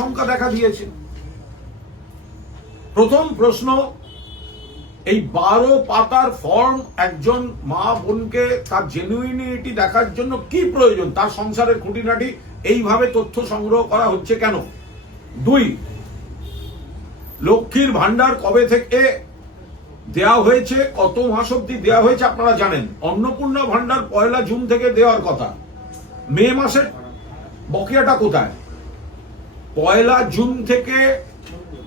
আশঙ্কা দেখা দিয়েছে। প্রথম প্রশ্ন, এই 12 পাতার ফর্ম একজন মা বোনকে তার জেনুইনিটি দেখার জন্য কি প্রয়োজন, তার সংসারের খুঁটিনাটি এইভাবে তথ্য সংগ্রহ করা হচ্ছে কেন? 2, লক্ষ্মীর ভান্ডার কবে থেকে দেয়া হয়েছে, কত মাস অব্দি দেয়া হয়েছে আপনারা জানেন। অন্নপূর্ণা ভান্ডার 1 জুন থেকে দেওয়ার কথা, মে মাসের বকেয়াটা কোথায়? 1 জুন থেকে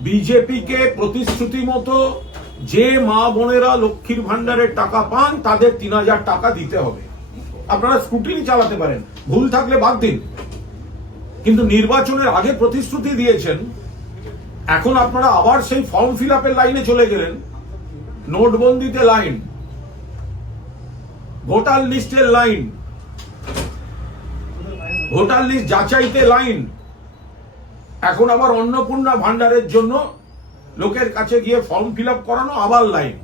বিজেপিকে প্রতিশ্রুতি মতো যে মা বোনেরা লক্ষ্মীর ভান্ডারের টাকা পান তাদের 3000 টাকা দিতে হবে। আপনারা স্ক্রুটিনি চালাতে পারেন, ভুল থাকলে বাদ দিন, কিন্তু নির্বাচনের আগে প্রতিশ্রুতি দিয়েছেন, এখন আপনারা আবার সেই ফর্ম ফিল আপের লাইনে চলে গেলেন। নোটবন্দিতে লাইন, ভোটার লিস্টের লাইন, ভোটার লিস্ট যাচাইতে লাইন, এখন আবার অন্নপূর্ণা ভান্ডারের জন্য লোকের কাছে গিয়ে ফর্ম ফিল আপ করানো, আবার লাইন।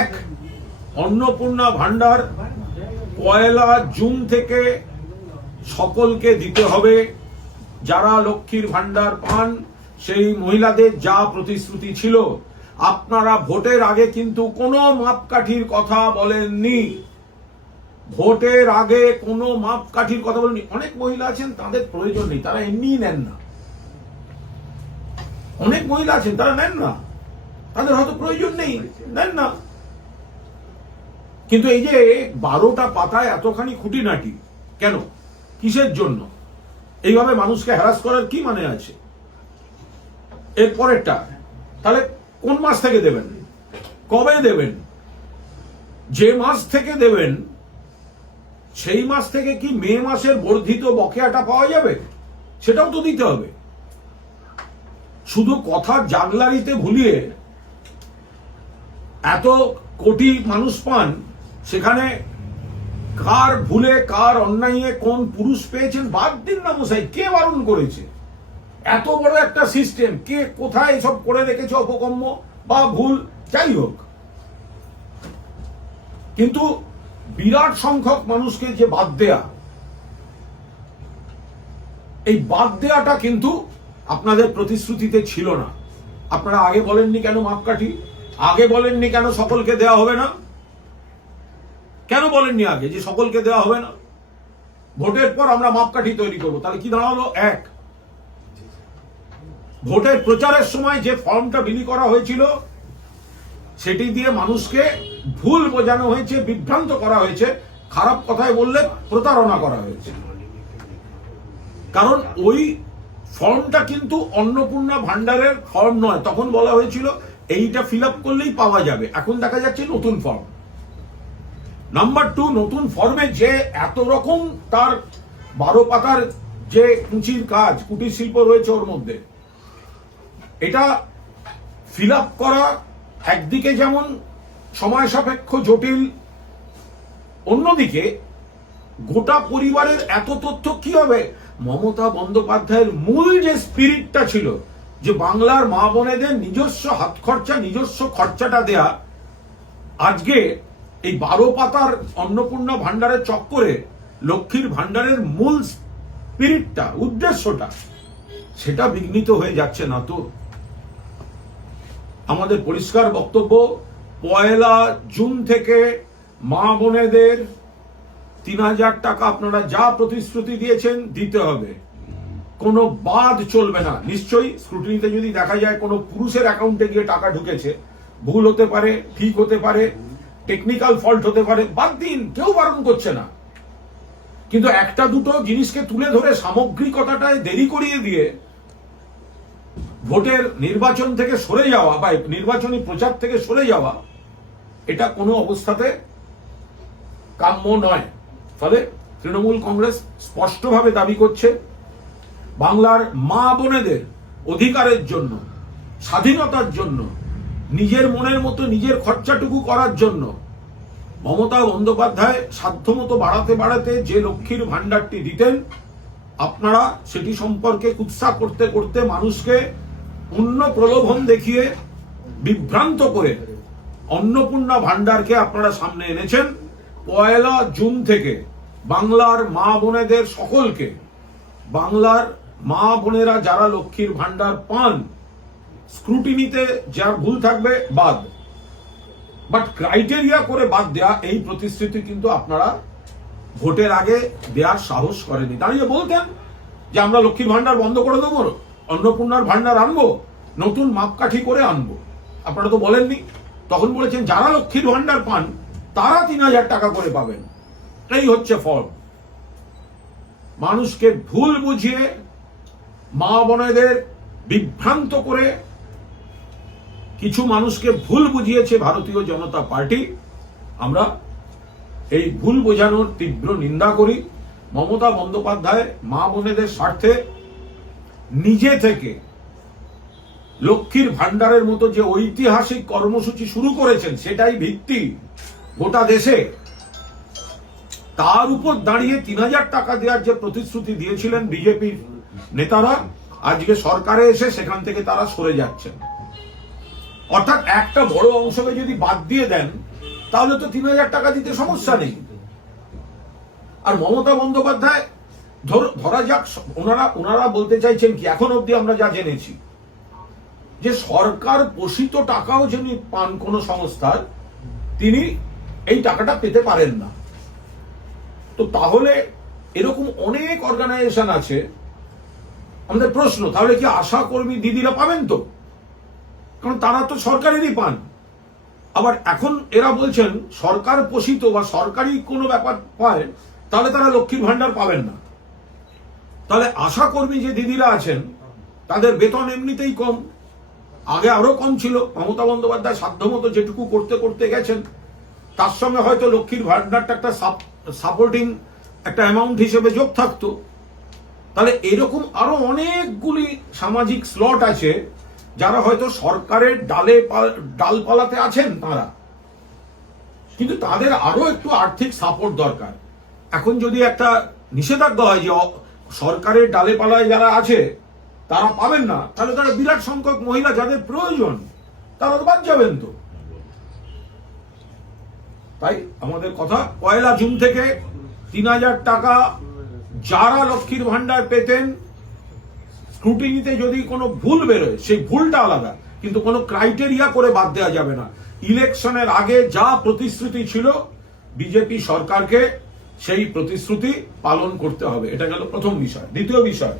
এক, অন্নপূর্ণা ভান্ডার 1 জুন থেকে সকলকে দিতে হবে। যারা লক্ষ্মীর ভান্ডার পান সেই মহিলাদের যা প্রতিশ্রুতি ছিল, আপনারা ভোটের আগে কিন্তু কোনো মাপকাঠির কথা বলেননি। ভোটের আগে কোনো মাপকাঠির কথা বলেননি। অনেক মহিলা আছেন তাদের প্রয়োজন নেই, তারা এমনিই নেন না। অনেক মহিলা আছেন তারা নেন না, তাদের হয়তো প্রয়োজন নেই, নেন না। কিন্তু এই যে 12টা পাতায় এতখানি খুঁটিনাটি কেন, কিসের জন্য? এইভাবে মানুষকে হ্যারাস করার কি মানে আছে? এর পরেরটা, তাহলে কোন মাস থেকে দেবেন, কবে দেবেন? যে মাস থেকে দেবেন সেই মাস থেকে কি মে মাসের বর্ধিত বকেয়াটা পাওয়া যাবে? সেটাও তো দিতে হবে। শুধু কথার জাগলারিতে ভুলিয়ে এত কোটি মানুষ পান, সেখানে কার ভুলে কার অন্যায়ে কোন পুরুষ পেয়েছেন বাদ দিন না মশাই, কে বারণ করেছে? এত বড় একটা সিস্টেম, কে কোথায় এসব করে রেখেছে অপকর্ম বা ভুল, যাই হোক। কিন্তু বিরাট সংখ্যক মানুষকে যে বাদ দেয়া, এই বাদ দেয়াটা কিন্তু আপনাদের প্রতিশ্রুতিতে ছিল না। আপনারা আগে বলেননি কেন মাপকাঠি, আগে বলেননি কেন সকলকে দেওয়া হবে না, কেন বলেননি আগে যে সকলকে দেওয়া হবে না? ভোটের পর আমরা মাপকাঠি তৈরি করবো। তাহলে কি দাঁড়ালো? 1, ভোটের প্রচারের সময় যে ফর্মটা বিলি করা হয়েছিল সেটি দিয়ে মানুষকে ভুল বোঝানো হয়েছে, বিভ্রান্ত করা হয়েছে, খারাপ কথায় বললে প্রতারণা করা হয়েছে। কারণ ওই ফর্মটা কিন্তু অন্নপূর্ণা ভান্ডারের ফর্ম নয়। তখন বলা হয়েছিল এইটা ফিল আপ করলেই পাওয়া যাবে, এখন দেখা যাচ্ছে নতুন ফর্ম। নাম্বার 2, নতুন ফর্মে যে এত রকম তার 12 পাতার যে কুচির কাজ, কুটির শিল্প রয়েছে ওর মধ্যে, এটা ফিল আপ করা একদিকে যেমন সময় সাপেক্ষ, জটিল, অন্যদিকে গোটা পরিবারের এত তথ্য কি হবে? মমতা বন্দ্যোপাধ্যায়ের মূল যে স্পিরিটটা ছিল, যে বাংলার মা বোনেদের নিজস্ব হাত খরচা, নিজস্ব খরচাটা দেয়া, আজকে এই 12 পাতার অন্নপূর্ণা ভান্ডারের চক্করে লক্ষ্মীর ভান্ডারের মূল স্পিরিটটা, উদ্দেশ্যটা, সেটা বিঘ্নিত হয়ে যাচ্ছে না তো? আমাদের পরিষ্কার বক্তব্য, 1 জুন থেকে মা বোনেদের 3000 টাকা আপনারা যা প্রতিশ্রুতি দিয়েছেন দিতে হবে, কোনো বাদ চলবে না। নিশ্চয়ই স্ক্রুটিনিতে যদি দেখা যায় কোনো পুরুষের অ্যাকাউন্টে গিয়ে টাকা ঢুকেছে, ভুল হতে পারে, ঠিক হতে পারে, টেকনিক্যাল ফল্ট হতে পারে, বাদ দিন, কেউ বারণ করছে না। কিন্তু একটা দুটো জিনিসকে তুলে ধরে সামগ্রিকতাটায় দেরি করিয়ে দিয়ে ভোটের নির্বাচন থেকে সরে যাওয়া বা নির্বাচনী প্রচার থেকে সরে যাওয়া, এটা কোনো অবস্থাতে কাম্য নয়। ফলে তৃণমূল কংগ্রেস স্পষ্টভাবে দাবি করছে, বাংলার মা বোনেদের অধিকারের জন্য, স্বাধীনতার জন্য, নিজের মনের মতো নিজের খরচাটুকু করার জন্য মমতা বন্দ্যোপাধ্যায় সাধ্যমতো বাড়াতে বাড়াতে যে লক্ষ্মীর ভান্ডারটি দিতেন, আপনারা সেটি সম্পর্কে কুৎসা করতে করতে মানুষকে অন্য প্রলোভন দেখিয়ে বিভ্রান্ত করে অন্নপূর্ণা ভান্ডারকে আপনারা সামনে এনেছেন। 1 জুন থেকে বাংলার মা বোনেদের সকলকে বাংলার মা বোনেরা যারা লক্ষ্মীর ভান্ডার পান, স্ক্রুটিনিতে যা ভুল থাকবে বাদ, বাট ক্রাইটেরিয়া করে বাদ দেয়া, এই প্রতিশ্রুতি কিন্তু আপনারা ভোটের আগে দেওয়ার সাহস করেনি। দাঁড়িয়ে বলতেন যে আমরা লক্ষ্মীর ভান্ডার বন্ধ করে দেবো, অন্নপূর্ণার ভান্ডার আনবো, নতুন মাপকাঠি করে আনবো। আপনারা তো বলেননি। তখন বলেছেন যারা লক্ষ্মীর ভান্ডার পান তারা 3,000 টাকা করে পাবেন। এই হচ্ছে ফর্ম। মানুষকে ভুল বুঝিয়ে, মা বোনেদের বিভ্রান্ত করে কিছু মানুষকে ভুল বুঝিয়েছে ভারতীয় জনতা পার্টি। আমরা এই ভুল বোঝানোর তীব্র নিন্দা করি। মমতা বন্দ্যোপাধ্যায় মা বোনেদের স্বার্থে নিজে থেকে লক্ষ্মীর ভান্ডারের মতো যে ঐতিহাসিক কর্মসূচি শুরু করেছেন, সেটাই ভিত্তি গোটা দেশে। তার উপর দাঁড়িয়ে 3,000 টাকা দেওয়ার যে প্রতিশ্রুতি দিয়েছিলেন বিজেপির নেতারা, আজকে সরকারে এসে সেখান থেকে তারা সরে যাচ্ছেন। অর্থাৎ একটা বড় অংশকে যদি বাদ দিয়ে দেন তাহলে তো 3,000 টাকা দিতে সমস্যা নেই। আর মমতা বন্দ্যোপাধ্যায় ধরা যাক ওনারা বলতে চাইছেন কি, এখন অবধি আমরা যা জেনেছি যে সরকার পোষিত টাকাও যিনি পান কোন সংস্থার, তিনি এই টাকাটা পেতে পারেন না। তো তাহলে এরকম অনেক অর্গানাইজেশন আছে। আমাদের প্রশ্ন, তাহলে কি আশা কর্মী দিদিরা পাবেন? তো কারণ তারা তো সরকারেরই পান। আবার এখন এরা বলছেন সরকার পোষিত বা সরকারি কোনো ব্যাপার পায়, তাহলে তারা লক্ষ্মীর ভান্ডার পাবেন না। তাহলে আশা কর্মী যে দিদিরা আছেন তাদের বেতন এমনিতেই কম, আগে আরো কম ছিল। মমতা বন্দ্যোপাধ্যায় সাধ্যমতো যেটুকু করতে করতে গেছেন, তার সঙ্গে হয়তো লক্ষ্মীর ভান্ডারটা একটা সাপোর্টিং একটা অ্যামাউন্ট হিসেবে যোগ থাকতো। তাহলে এরকম আরো অনেকগুলি সামাজিক স্লট আছে যারা হয়তো সরকারের ডালপালাতে আছেন তারা, কিন্তু তাদের আরো একটু আর্থিক সাপোর্ট দরকার। এখন যদি একটা নিষেধাজ্ঞা হয় যে সরকারের ডালে পালায় যারা আছে তারা পাবেন না, তাহলে তারা বিরাট সংখ্যক মহিলা যাদের প্রয়োজন তারা তো বাদ যাবেন। তো তাই আমাদের কথা, 1 জুন থেকে 3,000 টাকা যারা লক্ষ্মীর ভান্ডার পেতেন, স্ক্রুটিনিতে যদি কোনো ভুল বেরোয় সেই ভুলটা আলাদা, কিন্তু কোনো ক্রাইটেরিয়া করে বাদ দেওয়া যাবে না। ইলেকশনের আগে যা প্রতিশ্রুতি ছিল বিজেপি সরকারকে সেই প্রতিশ্রুতি পালন করতে হবে। এটা গেল প্রথম বিষয়। দ্বিতীয় বিষয়,